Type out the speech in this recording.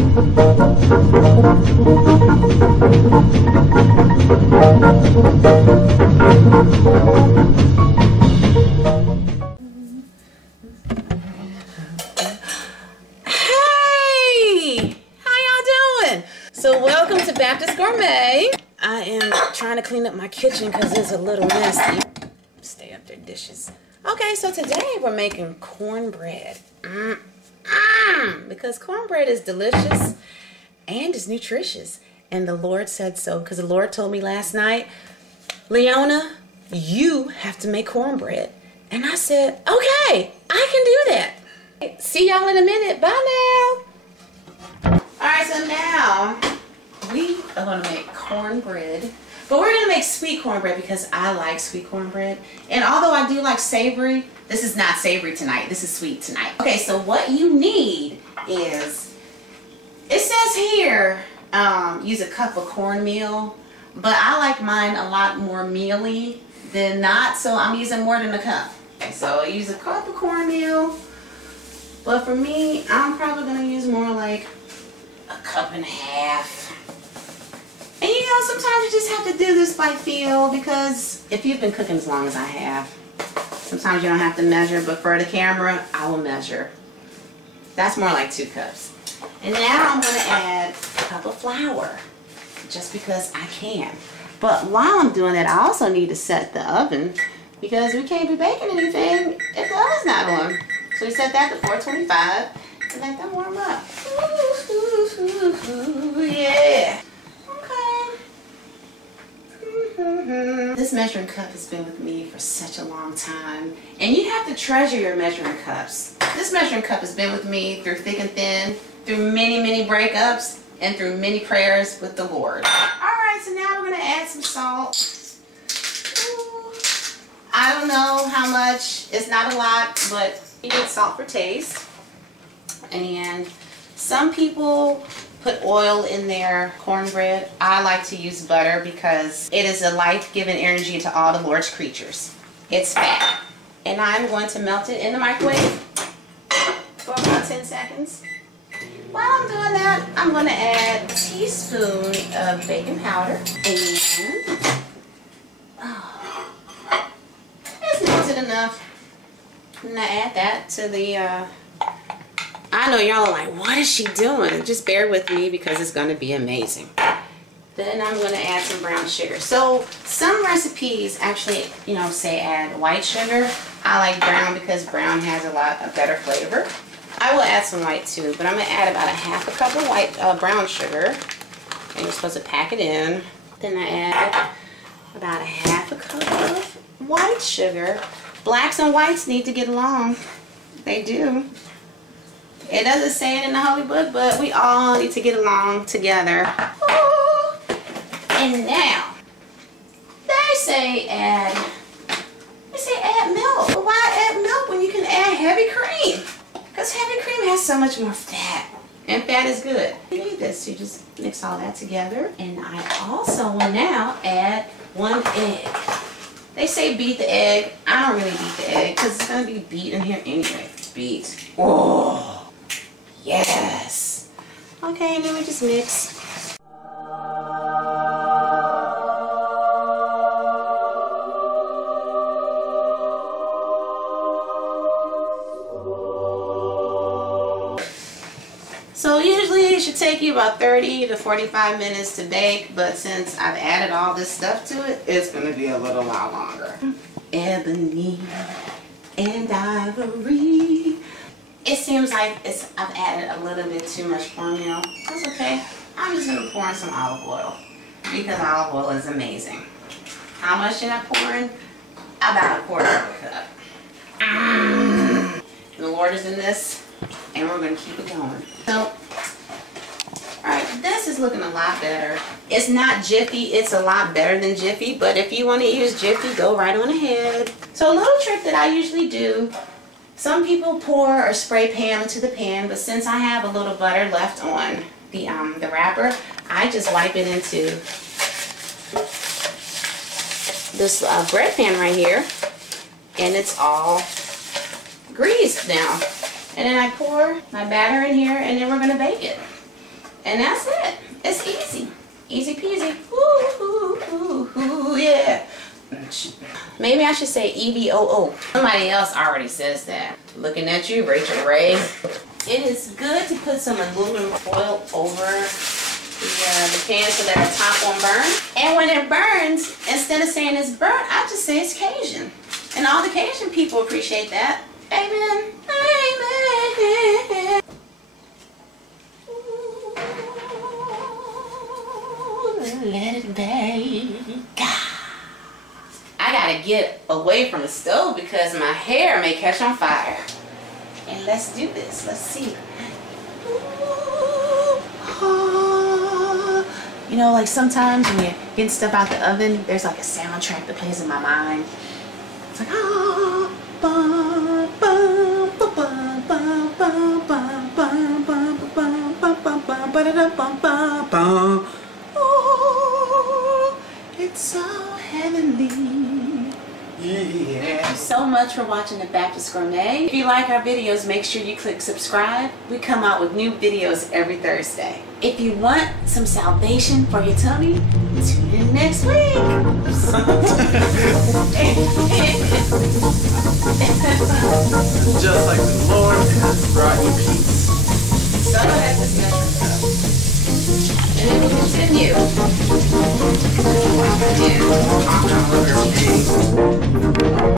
So welcome to Baptist Gourmet. I am trying to clean up my kitchen because it's a little messy. Stay up there, dishes. Okay, so today we're making cornbread. Because cornbread is delicious and is nutritious. And the Lord said so, because the Lord told me last night, Leona, you have to make cornbread. And I said, okay, I can do that. See y'all in a minute. Bye now. Alright, so now we are going to make cornbread. But we're going to make sweet cornbread because I like sweet cornbread. And although I do like savory, this is not savory tonight. This is sweet tonight. Okay, so what you need is, it says here, use a cup of cornmeal. But I like mine a lot more mealy than not, so I'm using more than a cup. Okay, so I use a cup of cornmeal. But for me, I'm probably going to use more like a cup and a half. And you know, sometimes you just have to do this by feel, because if you've been cooking as long as I have, sometimes you don't have to measure, but for the camera, I will measure. That's more like 2 cups. And now I'm going to add a cup of flour, just because I can. But while I'm doing that, I also need to set the oven, because we can't be baking anything if the oven's not on. So we set that to 425 and let that warm up. Ooh, yeah. This measuring cup has been with me for such a long time, and you have to treasure your measuring cups. This measuring cup has been with me through thick and thin, through many breakups, and through many prayers with the Lord. Alright, so now we're going to add some salt. Ooh. I don't know how much, it's not a lot, but you need salt for taste. And some people put oil in their cornbread. I like to use butter because it is a life-giving energy to all the Lord's creatures. It's fat. And I'm going to melt it in the microwave for about 10 seconds. While I'm doing that, I'm going to add a teaspoon of baking powder. And it's melted enough. I'm going to add that to the I know y'all are like, what is she doing? Just bear with me because it's going to be amazing. Then I'm going to add some brown sugar. So some recipes actually, you know, say add white sugar. I like brown because brown has a lot of better flavor. I will add some white too, but I'm going to add about a half a cup of brown sugar. And you're supposed to pack it in. Then I add about a half a cup of white sugar. Blacks and whites need to get along. They do. It doesn't say it in the Holy Book, but we all need to get along together. Ooh. And now, they say add milk. But why add milk when you can add heavy cream? Because heavy cream has so much more fat. And fat is good. You need this. You just mix all that together. And I also will now add 1 egg. They say beat the egg. I don't really beat the egg because it's going to be beat in here anyway. Beat. Oh. Yes. Okay, and then we just mix. So usually it should take you about 30 to 45 minutes to bake, but since I've added all this stuff to it, it's going to be a little while longer. Ebony and ivory. It seems like I've added a little bit too much cornmeal. That's okay. I'm just going to pour in some olive oil because olive oil is amazing. How much did I pour in? About a quarter of a cup. And the Lord is in this, and we're going to keep it going. So, alright, this is looking a lot better. It's not Jiffy, it's a lot better than Jiffy, but if you want to use Jiffy, go right on ahead. So a little trick that I usually do, some people pour or spray Pam into the pan, but since I have a little butter left on the wrapper, I just wipe it into this bread pan right here, and it's all greased now. And then I pour my batter in here, and then we're going to bake it. And that's it. It's easy. Easy peasy. Ooh, ooh, ooh, ooh, yeah. Maybe I should say EVOO. Somebody else already says that. Looking at you, Rachel Ray. It is good to put some aluminum foil over the pan so that the top won't burn. And when it burns, instead of saying it's burnt, I just say it's Cajun. And all the Cajun people appreciate that. Amen. Amen. Ooh, let it bake. I gotta get away from the stove because my hair may catch on fire. And let's do this. Let's see. You know, like sometimes when you're getting stuff out the oven, there's like a soundtrack that plays in my mind. It's like it's so heavenly. Yeah. Thank you so much for watching the Baptist Gourmet. If you like our videos, make sure you click subscribe. We come out with new videos every Thursday. If you want some salvation for your tummy, tune in next week. Just like the Lord has brought